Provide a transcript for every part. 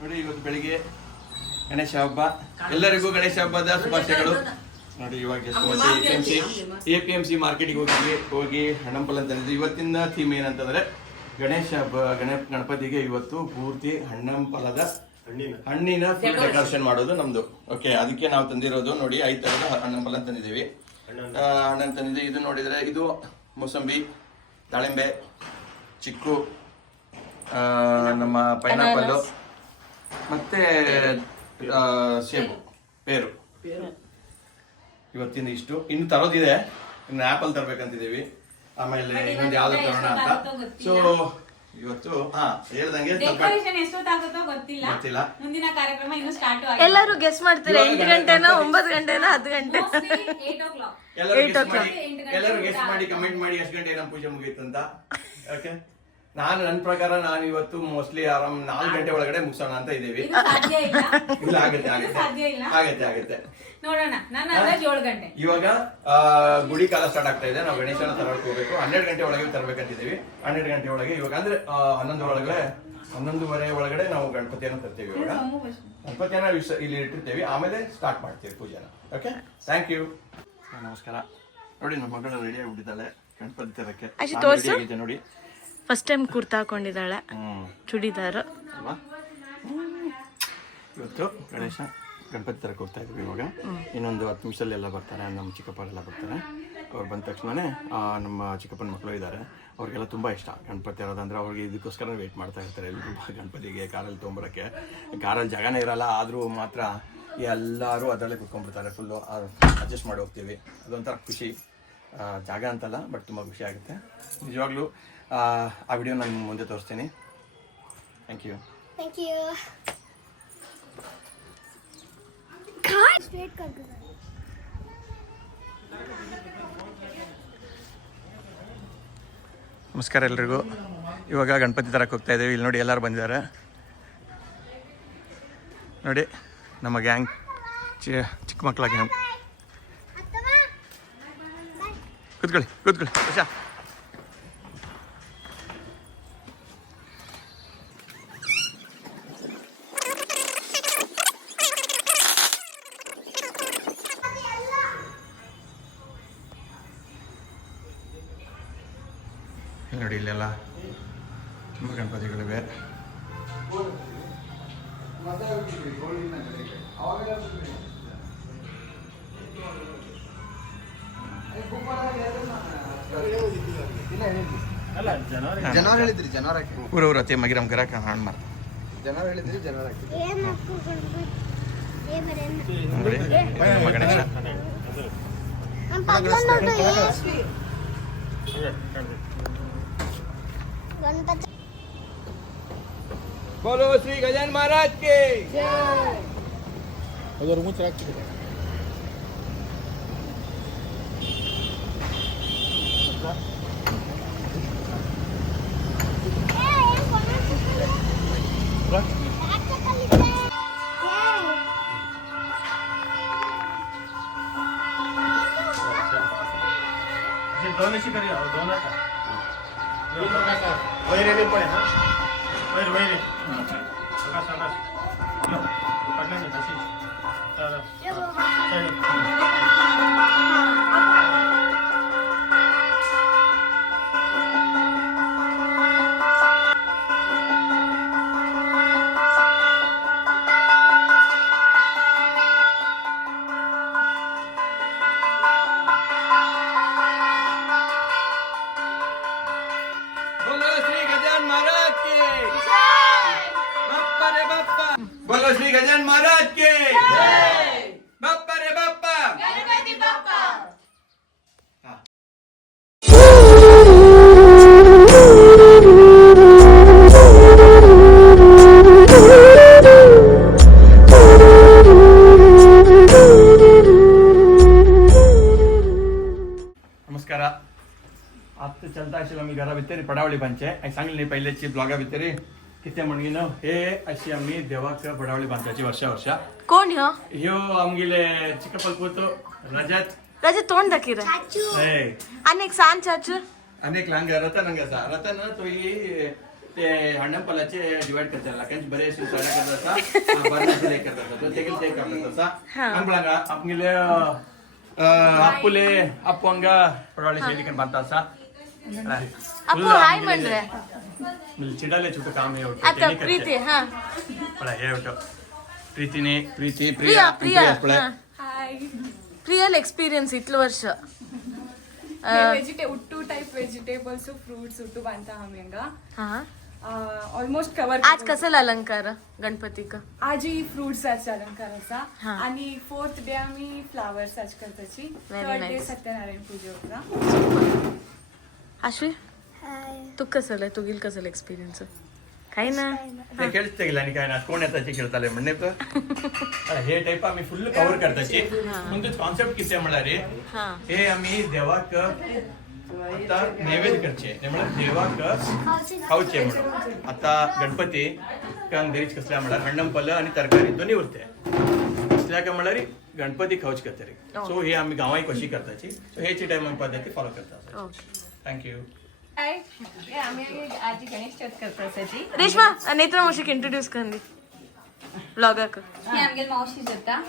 ನೋಡಿ ಇವತ್ತು ಬೆಳಿಗ್ಗೆ ಗಣೇಶ ಹಬ್ಬ, ಎಲ್ಲರಿಗೂ ಗಣೇಶ ಹಬ್ಬದ ಶುಭಾಶಯಗಳು. ನೋಡಿ ಇವಾಗ ಜಸ್ಟ್ ಮತ್ತೆ APMC ಮಾರ್ಕೆಟಿಗೆ ಹೋಗಿ ಹಣ್ಣಂಪಲ್ ಅಂತ ತಂದಿದ್ವಿ. ಇವತ್ತಿನ ಥೀಮ್ ಏನಂತಂದ್ರೆ ಗಣೇಶ ಹಬ್ಬ, ಗಣಪತಿಗೆ ಇವತ್ತು ಪೂರ್ತಿ ಹಣ್ಣಂಪಲದ ಹಣ್ಣಿನ ಡೆಕೋರೇಷನ್ ಮಾಡೋದು ನಮ್ದು. ಓಕೆ, ಅದಕ್ಕೆ ನಾವು ತಂದಿರೋದು ನೋಡಿ 5 ತರದ ಹಣ್ಣಂಪಲ ತಂದಿದ್ದೀವಿ. ಹಣ್ಣನ್ನು ತಂದಿದ್ದೀವಿ. ಇದು ನೋಡಿದ್ರೆ ಇದು ಮೂಸಂಬಿ, ದಾಳಿಂಬೆ, ಚಿಕ್ಕು, ನಮ್ಮ ಪೈನಾಪಲ್ಲು ಮತ್ತೆ ಸೇಬು, ಪೇರು. ಇವತ್ತಿನ ಇಷ್ಟು. ಇನ್ನು ತರೋದಿದೆ, ಇನ್ನು ಆಪಲ್ ತರ್ಬೇಕಂತಿದ್ದೀವಿ. ಆಮೇಲೆ ಇನ್ನೊಂದು ಯಾವ್ದು ತರೋಣ ಅಂತ. ಸೊ ಇವತ್ತು ಹೇಳ್ದಂಗೆ ಎಷ್ಟೊತ್ತಾಗುತ್ತೋ ಗೊತ್ತಿಲ್ಲ. ಮುಂದಿನ ಕಾರ್ಯಕ್ರಮ ಇನ್ನು ಸ್ಟಾರ್ಟ್ ಆಗಿದೆ. ಎಲ್ಲರೂ ಗೆಸ್ ಮಾಡ್ತಾರೆ 8 ಗಂಟೆನೋ 9 ಗಂಟೆನೋ 10 ಗಂಟೆ. ಎಲ್ಲರೂ ಗೆಸ್ ಮಾಡಿ ಕಮೆಂಟ್ ಮಾಡಿ ಎಷ್ಟು ಗಂಟೆ ನಮ್ಮ ಪೂಜೆ ಮುಗೀತು ಅಂತ. ಓಕೆ, ನನ್ನ ಪ್ರಕಾರ ನಾನು ಇವತ್ತು ಮೋಸ್ಟ್ಲಿ ಆರಾಮ್ 4 ಗಂಟೆ ಒಳಗಡೆ ಮುಗಿಸೋಣ ಅಂತ ಇದ್ದೀವಿ. ಇಲ್ಲ, ಆಗತ್ತೆ ನೋಡೋಣ. ನನ್ನ ಅಂದಾಜು 7 ಗಂಟೆ. ಇವಾಗ ಗುಡಿ ಕಾಲ ಸ್ಟಾರ್ಟ್ ಆಗ್ತಾ ಇದೆ. ನಾವು ಗಣೇಶನ ತರಕ್ಕೆ ಹೋಗ್ಬೇಕು. 12 ಗಂಟೆ ಒಳಗೆ ತರಬೇಕಂತಿದ್ದೀವಿ. 12 ಗಂಟೆ ಒಳಗೆ ಇವಾಗ ಅಂದ್ರೆ 11:30 ಒಳಗಡೆ ನಾವು ಗಣಪತಿಯನ್ನು ತರ್ತೀವಿ. ಇವಾಗ ಗಣಪತಿಯನ್ನ ಇಲ್ಲಿ ಇಟ್ಟಿರ್ತೀವಿ, ಆಮೇಲೆ ಸ್ಟಾರ್ಟ್ ಮಾಡ್ತೀವಿ ಪೂಜೆನ. Okay, thank you. ನಮಸ್ಕಾರ. ನೋಡಿ ನಮ್ಮ ಮಗಳು ರೆಡಿ ಆಗಿಬಿಟ್ಟಿದ್ದಾಳೆ ಗಣಪತಿ ತರಕ್ಕೆ. ನೋಡಿ ಫಸ್ಟ್ ಟೈಮ್ ಕುರ್ತಾ ಹಾಕೊಂಡಿದ್ದಾಳೆ, ಚೂಡಿದಾರ್. ಇವತ್ತು ಗಣಪತಿ ತರಕ್ಕೆ ಹೋಗ್ತಾ ಇದ್ವಿ. ಇವಾಗ ಇನ್ನೊಂದು 10 ನಿಮಿಷದಲ್ಲಿ ಎಲ್ಲ ಬರ್ತಾರೆ, ನಮ್ಮ ಚಿಕ್ಕಪ್ಪರೆಲ್ಲ ಬರ್ತಾರೆ. ಅವ್ರು ಬಂದ ತಕ್ಷಣ ನಮ್ಮ ಚಿಕ್ಕಪ್ಪನ ಮಕ್ಕಳು ಇದ್ದಾರೆ, ಅವ್ರಿಗೆಲ್ಲ ತುಂಬ ಇಷ್ಟ ಗಣಪತಿ ಇರೋದಂದ್ರೆ. ಅವ್ರಿಗೆ ಇದಕ್ಕೋಸ್ಕರ ವೇಟ್ ಮಾಡ್ತಾ ಇರ್ತಾರೆ ಎಲ್ಲರೂ ಗಣಪತಿಗೆ ಕಾರಲ್ಲಿ ತೊಗೊಂಬರೋಕ್ಕೆ. ಕಾರಲ್ಲಿ ಜಾಗನೇ ಇರಲ್ಲ, ಆದರೂ ಮಾತ್ರ ಎಲ್ಲರೂ ಅದರಲ್ಲೇ ಕುತ್ಕೊಂಡ್ಬಿಡ್ತಾರೆ. ಫುಲ್ಲು ಅಡ್ಜಸ್ಟ್ ಮಾಡಿ ಹೋಗ್ತೀವಿ. ಅದೊಂಥರ ಖುಷಿ. ಜಾಗ ಅಂತಲ್ಲ, ಬಟ್ ತುಂಬ ಖುಷಿ ಆಗುತ್ತೆ ನಿಜವಾಗ್ಲೂ. ಆ ವಿಡಿಯೋ ನಾನು ಮುಂದೆ ತೋರಿಸ್ತೀನಿ. Thank you. ನಮಸ್ಕಾರ ಎಲ್ರಿಗೂ. ಇವಾಗ ಗಣಪತಿ ತರಕ್ಕೆ ಹೋಗ್ತಾ ಇದ್ದೀವಿ. ಇಲ್ಲಿ ನೋಡಿ ಎಲ್ಲರೂ ಬಂದಿದ್ದಾರೆ. ನೋಡಿ ನಮ್ಮ ಗ್ಯಾಂಗ್ ಚಿಕ್ಕ ಮಕ್ಕಳಾಗಿ. ಕೂತ್ಕೊಳ್ಳಿ ಹುಷಾ. ನೋಡಿ ಇಲ್ಲೆಲ್ಲ ತುಂಬ ಗಣಪತಿಗಳಿವೆ. ಊರವ್ರ ಅತ್ತೆ ಮಗಿರಂ ಗರಾಕ ಹಾಣ್ ಮಾರ ನಮ್ಮ ಗಣೇಶ. बोलो श्री गजानन महाराज के जय. अगर मुझ रख दोनों से करिए, दोनों का वही रेडी पड़े ना, वही आकाश लो पढ़ने में जैसे बोलो श्री गजानन महाराज के जय. बाप्पा रे बाप्पा, गणपति बाप्पा. नमस्कार. आता चलता असेल आम्ही घरा भितर पडावळी बांधचे. सांगली पहिल्याची ब्लॉगा भितर किती म्हणगी न हे अशी आम्ही देवाक पडावळी बांधताची वर्षा. कोण ह्यो आमगेले चिಕ್ಕಪಲ್ಪೂತು रजत तोंड दाखिरे अनेक सांग चाचू अनेक लांग रतन तो ही ते हंडंपलाचे डिवाइड करतात कारण बरेच सगळ्या करतात बरणाचे लेख करतात तो तेगील ते करतात तसा अंगळंगा आपले अप्पुले अप्पंग पडवाळे शेलिकन बनता अप्पू हाय म्हणरे चिडाले चुटू काम हे आता प्रीती हा पडा हे होतं प्रीतीने प्रीती प्रिया प्रिया प्रिया पडा हाय रियल एक्सपीरियन्स इतलं वर्ष उट्टू टाइप वेजिटेबल्स फ्रूट्स उट्टू बांधता आम्ही हा ऑलमोस्ट कवर आज कसं अलंकार गणपती का आज ही फ्रुट्स अलंकाराचा हा. आणि 4th डे आम्ही फ्लावर्स आज करताची Very 3rd day nice. Satyanarayan puja होता अश्वी तू कसं तू गिल कसं एक्सपिरियन्स काही ना ते खेळच गेला आणि काय ना कोण येताचे खेळताले म्हणणे हे टाईप आम्ही फुल कव्हर करताचे म्हणजे कॉन्सेप्ट किती म्हणला रे हा हे आम्ही देवाक आता नैवेद्य करचे त्यामुळे देवाक खाऊचे म्हणून आता गणपती कंग देरीच कसल्या म्हणल्यार हण्णंपल आणि तरकारी दोन्ही उरते कसल्या काय म्हणल्यार गणपती खाऊच करते सो हे आम्ही गावाई कशी करताची सो हेची टाइम आम्ही पद्धती फॉलो करता ओके थँक्यू आम्ही आजी गणेश चौथ करताची रेश्मा नेत्र मावशीक इंट्रोड्यूस कंदी ब्लॉगाक आमगे मावशी जाता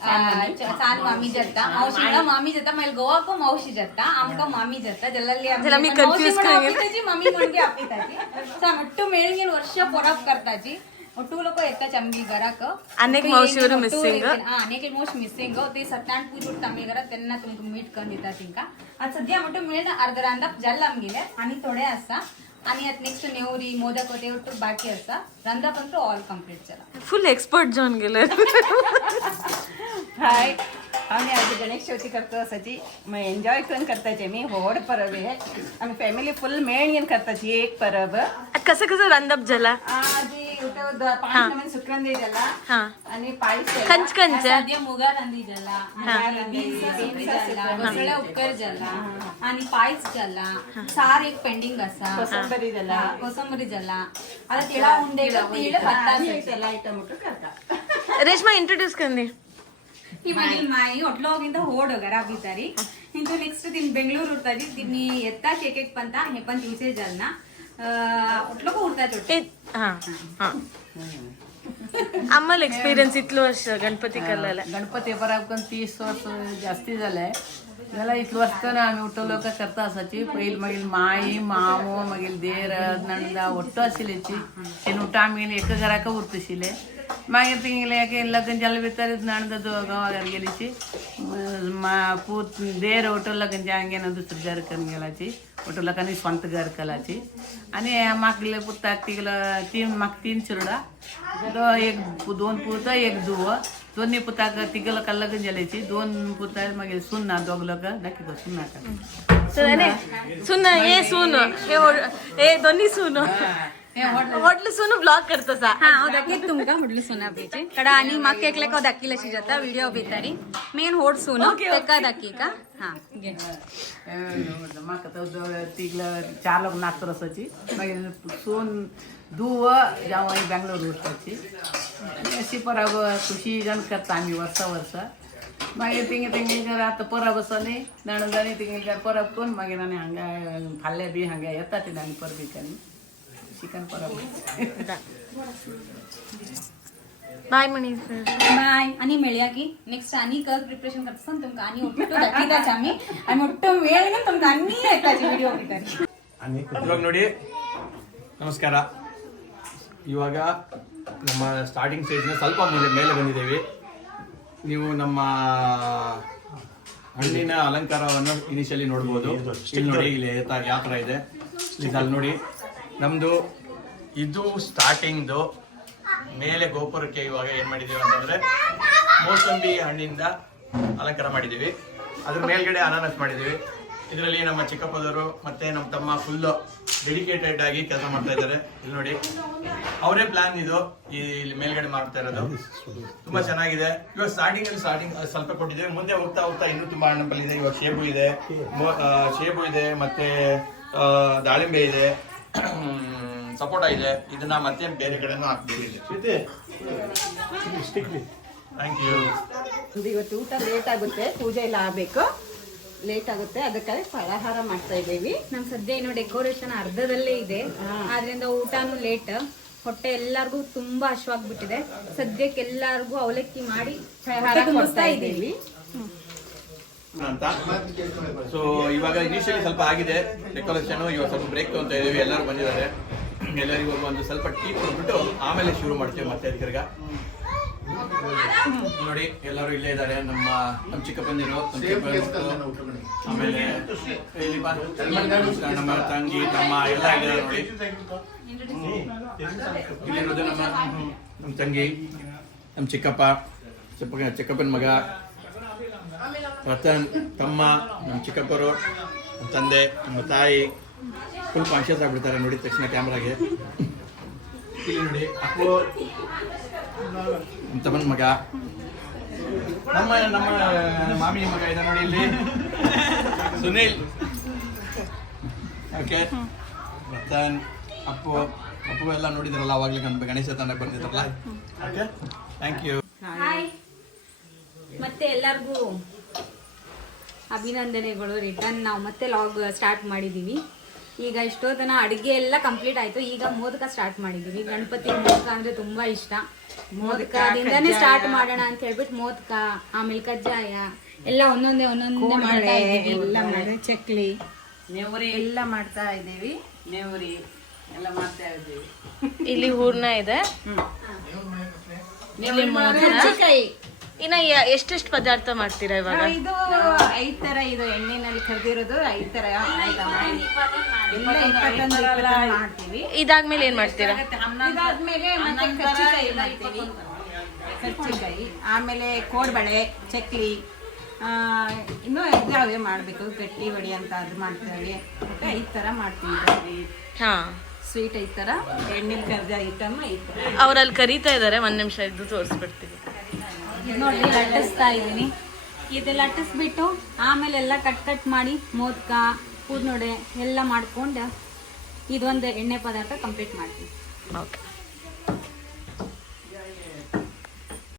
चाल मामी जाता मामी जाता मागीर गोवाक मावशी जाता आमकां मामी जाता जाल्यार आमी confuse करूंक ताची मामी म्हणगे आपली ताची सो आमी अट्टू मेळून वर्ष परब करताची अट्टू लोक येताच आमगे घराक अनेक मावशीवर मिसिंग अनेक मावशी मिसिंग ते सत्यान पूजा उरता आमगे घरात तेन्ना तुमकां मीट करून दिता तिंका आज सद्या म्हणटा मेळना अर्ध रांदप जाल्ला आमगेले आनी थोडे आसा आणि आता नेक्स्ट नेवरी मोदक ते ಒಟ್ಟು बाकी आसा रांदप ಅಂತೂ ऑल कंप्लीट जाला फुल एक्सपर्ट जाऊन गेले हाय आम्ही आज गणेश चौथी करतो असाची मग एन्जॉय करून करताचे मी व्हड परब आहे आम्ही फॅमिली फुल मेळून घेऊन करताची एक परब कसं कसं रांदप झाला आजी पाच नवीन सुक्रांदी जाला हा आणि पायस कंच कंच सद्या मुगा रांदी जाला बीन्स जाला मसाला उपकर जाला आणि पायस जाला सार एक पेंडिंग आसा कोसंबरी जाला कोसंबरी जाला आता तिळा उंडे तिळ पत्ता त्याला टोमॅटो करता रेश्मा इंट्रोड्यूस कंदी ही मागील माई ಒಟ್ಲೋಗಿಂತ ಹೋಡ್ घरा ಬಿತಾರಿ ಇಂತು ನೆಕ್ಸ್ಟ್ ತಿನ್ ಬೆಂಗಳೂರು ಉರ್ತಾಜಿ ತಿನ್ನಿ ಎತ್ತಾ ಕೇಕ್ ಪಂತ हे पण दिवसे जलना ಒಟ್ಲೋಕ उरता छोटे हा हा आम्हाला एक्सपिरियन्स इतलं वर्ष गणपती करलेला गणपती बराबर 30 वर्ष जास्ती झालंय मला इतलं वर्ष आम्ही उठो लोक करता असाची पहिले मागील माई मामो मागील देर नणदा ಒಟ್ಟು आशिल्लेची ते नुटा आम्ही एक घराक उरतशिले मागीर तिंगले लग्न जाले भितर नणदा गांवाघर गेलीची पूत देर ಒಟ್ಟು लग्न जांगेन दुसरं घर करून गेलाची ಒಟ್ಟು लोकांनी स्ವಂತ घर केलाची आणि मागले पुताक तिगलं म्हाका 3 चिरडा एक 2 पूत एक दुव दोन्ही पुताक तिगलं का लग्न जाल्याची 2 पुता मागीर सुन्ना दोग लोक दाखितो सुन्ना सुन हे सुन हे दोन्ही सुन म्हटलं सुन ब्लॉग करतसा हा हांव दाखयत तुमकां म्हटली सुना बेची कडा आनी म्हाका एकल्याक हांव दाखयला अशी जाता व्हिडिओ भितारी मेन होड सुनो ताका दाखय का हा घे म्हाका तिगलं 4 लोक नाचतो असाची मागीर सून दुव जावं बेंगलोर उरताची अशी परब खुशी गण करता आमी वर्सा मागीर तिंगे आतां परब आसली नणंदांनी तिंगे परब करून मागीर आनी हांगा फाल्यां बी हांगा येता ती आनी परबीकांनी चिकन परब बाय म्हणी बाय आणि मेळया की नेक्स्ट आनी कर प्रिपरेशन करता तुमकां आनी ಒಟ್ಟು दाखयताच आमी ಒಟ್ಟು मेळून तुमकां आनी येताची व्हिडिओ भितारी ಇವಾಗ ನೋಡಿ ನಮಸ್ಕಾರ ಇವಾಗ ನಮ್ಮ ಸ್ಟಾರ್ಟಿಂಗ್ ಸ್ಟೇಜ್ನ ಸ್ವಲ್ಪ ಮೇಲೆ ಬಂದಿದ್ದೇವೆ ನೀವು ನಮ್ಮ ಹಣ್ಣಿನ ಅಲಂಕಾರವನ್ನು ಇನಿಷಿಯಲಿ ನೋಡ್ಬೋದು ಇಲ್ಲಿ ನೋಡಿ ಇಲ್ಲಿ ಯಾವ ಥರ ಇದೆ ಅಲ್ಲಿ ನೋಡಿ ನಮ್ಮದು ಇದು ಸ್ಟಾರ್ಟಿಂಗ್ದು ಮೇಲೆ ಗೋಪುರಕ್ಕೆ ಇವಾಗ ಏನು ಮಾಡಿದ್ದೀವಿ ಅಂತಂದರೆ ಮೋಸಂಬಿ ಹಣ್ಣಿಂದ ಅಲಂಕಾರ ಮಾಡಿದ್ದೀವಿ ಅದ್ರ ಮೇಲ್ಗಡೆ ಅನಾನಸ್ ಮಾಡಿದ್ದೀವಿ ಇದರಲ್ಲಿ ನಮ್ಮ ಚಿಕ್ಕಪ್ಪದವರು ಮತ್ತೆ ನಮ್ಮ ತಮ್ಮ ಫುಲ್ ಡೆಡಿಕೇಟೆಡ್ ಆಗಿ ಕೆಲಸ ಮಾಡ್ತಾ ಇದ್ದಾರೆ ಇಲ್ಲಿ ನೋಡಿ ಅವರೇ ಪ್ಲಾನ್ ಇದು ಇಲ್ಲಿ ಮೇಲ್ಗಡೆ ಮಾಡ್ತಾ ಇರೋದು ತುಂಬಾ ಚೆನ್ನಾಗಿದೆ ಇವಾಗ ಸ್ಟಾರ್ಟಿಂಗ್ ಸ್ವಲ್ಪ ಕೊಟ್ಟಿದ್ದೇವೆ ಮುಂದೆ ಹೋಗ್ತಾ ಹೋಗ್ತಾ ಇನ್ನೂ ತುಂಬಾ ಹಣ್ಣು ಇದೆ ಇವಾಗ ಸೇಬು ಇದೆ ಮತ್ತೆ ದಾಳಿಂಬೆ ಇದೆ ಸಪೋಟ ಇದೆ ಇದನ್ನ ಮತ್ತೆ ಬೇರೆ ಕಡೆನೂ ಹಾಕ್ಬೇಕಿದೆ ಥ್ಯಾಂಕ್ ಯು ಇವತ್ತು ಊಟ ಲೇಟ್ ಆಗುತ್ತೆ ಪೂಜೆ ಎಲ್ಲ ಆಗ್ಬೇಕು ಲೇಟ್ ಆಗುತ್ತೆ, ಅದಕ್ಕಾಗಿ ಫಲಹಾರ ಮಾಡ್ತಾ ಇದ್ದೀವಿ. ನಮ್ ಸದ್ಯ ಏನೋ ಡೆಕೋರೇಷನ್ ಅರ್ಧದಲ್ಲೇ ಇದೆ, ಆದ್ರಿಂದ ಊಟನೂ ಲೇಟ್. ಹೊಟ್ಟೆ ಎಲ್ಲಾರ್ಗು ತುಂಬಾ ಹಶ್ವಾಗ್ಬಿಟ್ಟಿದೆ. ಸದ್ಯಕ್ಕೆ ಎಲ್ಲಾರ್ಗು ಅವಲಕ್ಕಿ ಮಾಡಿ ಫಲಹಾರ ಕೊಡ್ತಾ ಇದ್ದೀವಿ ಅಂತ. ಸೊ ಇವಾಗ ಇನಿಷಿಯಲಿ ಸ್ವಲ್ಪ ಆಗಿದೆ ಡೆಕೋರೇಷನ್. ಇವಾಗ ಸ್ವಲ್ಪ ಬ್ರೇಕ್ ತಗೊಂತ ಇದೀವಿ. ಎಲ್ಲರೂ ಬಂದಿದ್ದಾರೆ. ಎಲ್ಲರಿಗೂ ಒಂದು ಸ್ವಲ್ಪ ಟೀ ಕೊಟ್ಬಿಟ್ಟು ಆಮೇಲೆ ಶುರು ಮಾಡ್ತೀವಿ ಮತ್ತೆ ತಿರ್ಗ. ನೋಡಿ ಎಲ್ಲರೂ ಇಲ್ಲೇ ಇದ್ದಾರೆ. ನಮ್ಮ ಚಿಕ್ಕಪ್ಪಂದಿರು, ಆಮೇಲೆ ನಮ್ಮ ತಂಗಿ ತಮ್ಮ ಎಲ್ಲ ಇದ್ದಾರೆ ನೋಡಿ. ಇಲ್ಲಿರೋದು ನಮ್ಮ ತಂಗಿ, ನಮ್ಮ ಚಿಕ್ಕಪ್ಪನ ಮಗ ರತನ್, ತಮ್ಮ, ನಮ್ಮ ಚಿಕ್ಕಪ್ಪರು, ನಮ್ಮ ತಂದೆ, ನಮ್ಮ ತಾಯಿ ಫುಲ್ ಕಾನ್ಶಿಯಸ್ ಆಗ್ಬಿಡ್ತಾರೆ ನೋಡಿದ ತಕ್ಷಣ ಕ್ಯಾಮ್ರಾಗೆ. ಇಲ್ಲಿ ನೋಡಿ ಅಪ್ಪು, ನಮ್ಮ ತಮ್ಮನ ಮಗ, ನಮ್ಮ ಮಾಮಿ ಮಗ ಇದೆ ನೋಡಿ ಇಲ್ಲಿ ಸುನೀಲ್. ಓಕೆ, ರತನ್, ಅಪ್ಪು ಎಲ್ಲ ನೋಡಿದ್ರಲ್ಲ ಅವಾಗಲೇ ಗಣೇಶ ತಂಡಕ್ಕೆ ಬಂದಿದ್ರಲ್ಲ. Okay, thank you. ಹಾಯ್, ಮತ್ತೆ ಎಲ್ಲರಿಗೂ ಅಭಿನಂದನೆಗಳು. ರಿಟರ್ನ್ ನಾವು ಮತ್ತೆ ಲಾಗ್ ಸ್ಟಾರ್ಟ್ ಮಾಡಿದ್ದೀವಿ. ಈಗ ಇಷ್ಟೊತ್ತನ ಅಡುಗೆ ಎಲ್ಲ ಕಂಪ್ಲೀಟ್ ಆಯಿತು. ಈಗ ಮೋದಕ ಸ್ಟಾರ್ಟ್ ಮಾಡಿದ್ದೀವಿ. ಗಣಪತಿ ಮೋದಕ ಅಂದರೆ ತುಂಬ ಇಷ್ಟ. ಮೋದಕದಿಂದನೇ ಸ್ಟಾರ್ಟ್ ಮಾಡೋಣ ಅಂತ ಹೇಳ್ಬಿಟ್ಟು ಮೋದಕ, ಆಮೇಲೆ ಕಜ್ಜಾಯ ಎಲ್ಲ ಒಂದೊಂದೇ ಮಾಡ್ತಾ ಇದ್ದೀವಿ. ಎಲ್ಲ ಮಾಡಿ ಚಕ್ಲಿ ನೆವರಿ ಎಲ್ಲ ಮಾಡ್ತಾ ಇದ್ದೀವಿ. ನೆವರಿ ಎಲ್ಲ ಮಾಡ್ತಾ ಇದ್ದೀವಿ. ಇಲ್ಲಿ ಹೂರ್ಣ ಇದೆ, ಇಲ್ಲಿ ಕರ್ಜಿಕಾಯಿ. ಇನ್ನ ಎಷ್ಟೆಷ್ಟು ಪದಾರ್ಥ ಮಾಡ್ತೀರಾ ಇವಾಗ? ಇದು 5 ತರ, ಇದು ಎಣ್ಣೆನಲ್ಲಿ ಕರ್ದಿರೋದು 5 ತರ ಎಲ್ಲ 21 ಮಾಡ್ತೀವಿ. ಇದಾದ್ಮೇಲೆ ಏನ್ ಮಾಡ್ತೀರಾ? ಇದಾದ್ಮೇಲೆ ಮತ್ತೆ ಕರ್ಜಿಕಾಯಿ ಮಾಡ್ತೀವಿ. ಕರ್ಜಿಕಾಯಿ, ಆಮೇಲೆ ಕೋಡ್ಬಳೆ, ಚಕ್ಲಿ, ಇನ್ನೂ ಇದಾವೆ ಮಾಡಬೇಕು. ಗಟ್ಟಿ ವಡಿ ಅಂತ ಅದು ಮಾಡ್ತೇವೆ. 5 ತರ ಮಾಡ್ತೀವಿ. ಹಾ, ಸ್ವೀಟ್ 5 ತರ, ಎಣ್ಣೆಲಿ ಕರ್ದ ಐಟಮ್ 5 ತರ. ಅವ್ರಲ್ಲಿ ಕರೀತಾ ಇದಾರೆ, 1 ನಿಮಿಷ ಇದ್ದು ತೋರಿಸ್ಬಿಡ್ತೀವಿ. ನೋಡಿ ಲಟ್ಟಿಸ್ತಾ ಇದ್ದೀನಿ. ಇದು ಲಟ್ಟಿಸ್ಬಿಟ್ಟು ಆಮೇಲೆ ಎಲ್ಲ ಕಟ್ ಮಾಡಿ ಮೋದಕ, ಪೂರ್ಣೊಡೆ ಎಲ್ಲ ಮಾಡ್ಕೊಂಡು ಇದೊಂದು ಎಣ್ಣೆ ಪದಾರ್ಥ ಕಂಪ್ಲೀಟ್ ಮಾಡ್ತೀವಿ. ಓಕೆ.